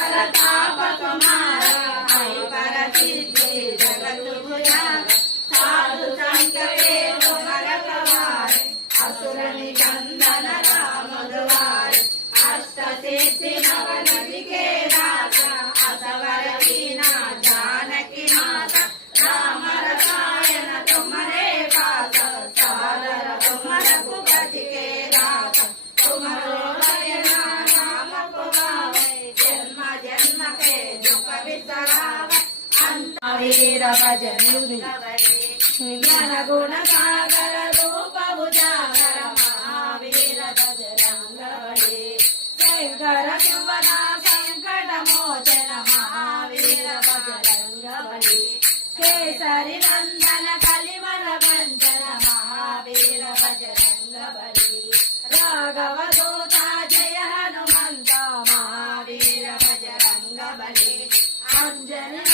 ताप तुम्हारा आई पर सिद्धि जगत बुझावे साधु संत के तुम्हार कवारे असुर निकंदन राम द्वारे अष्ट सिद्धि नव निधि के दाता असवर वीणा जानकी माता राम रसायन तुम्हारे पास सादर तुम्हार कुगति के दाता तुम्हारो भजन नाम को गावे जन्म जन्म के दुख बिसरावे अंत वीर भजन ज्ञान गुण सागर रूप उजागर महावीर बजरंग बली शंकर शिवना संकट मोचन महावीर बजरंग बली केसरी नंदन कलिमल बंधन महावीर बजरंग बली राघव दूता जय हनुमंत महावीर बजरंग बली अंजनी